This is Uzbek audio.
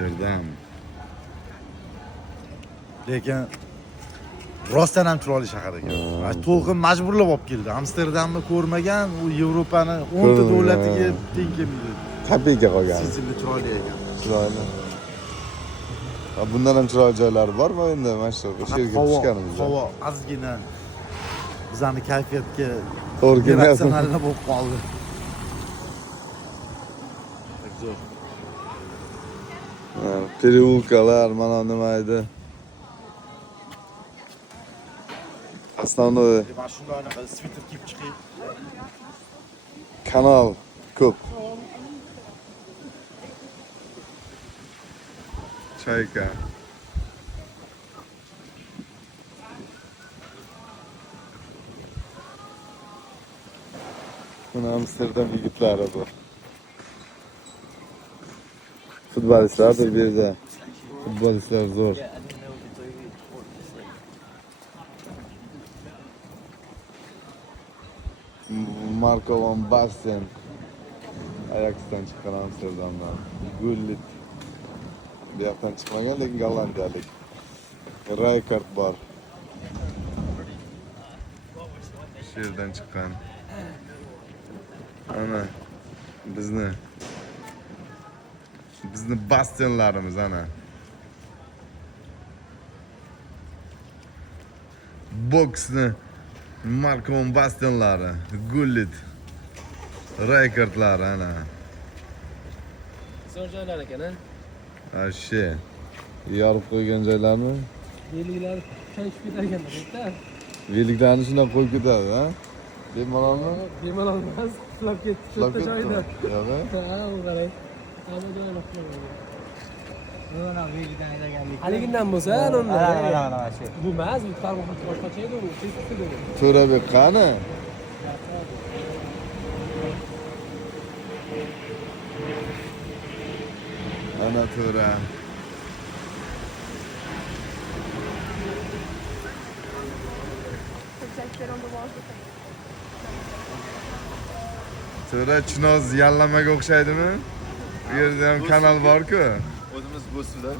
Amsterdam. Lekin rostdan ham chiroyli shahar ekan. To'lqin majburlab olib keldi. Amsterdamni ko'rmagan, u Yevropani 10 ta davlatiga teng kelmaydi. Tabiiyga qolgan. Sicilya chiroyli ekan. Chiroyli. Bundan ham chiroyli joylari bormi endi mana shu yerga tushganimizda? Havo ozgina bizani kayfiyatga to'g'ri kelmayapti. ratsionalda bo'lib qoldi. Zo'r. Переулкалар, mana nima edi? Основной Mana shunday anaqa sviter kiyib chiqib. kanal ko'p. Chayka. Buni Amsterdam yigitlari bu. Futbolistlardir bu yerda. Futbolistlar zo'r. Marco van Basten Ajax'tan chiqqan Amsterdamdan. Gullit bu yoqdan chiqmagan, lekin gollandiyalik. Rijkaard bor. Shu yerdan chiqqan. Ana bizni Bastenlarimiz ana. Boksni Marco van Bastenlari, Gullit, Rijkaardlari ana. Zo'r joylar ekan-a. Ashe. Yorib qo'ygan joylarni Belgilar kayf ketganlar-da. veliklarni shunday qo'yib ketadi, ha? Bemalolmi? Bemalol emas, uxlab ketdi. To'rtta joyda. Yo'q. Ha, u qarang. Hamma joyni uxlagan. Mana velikdan ekanlik. Haligindan bo'lsa, unda. Mana shu. Bu emas, bu farqi boshqacha edi, u tekisda edi. To'rabek qani? Ana to'ra. To'ra Chinoz yallamaga o'xshaydimi? Bu yerda ham kanal bor-ku. O'zimiz bo'sizlar.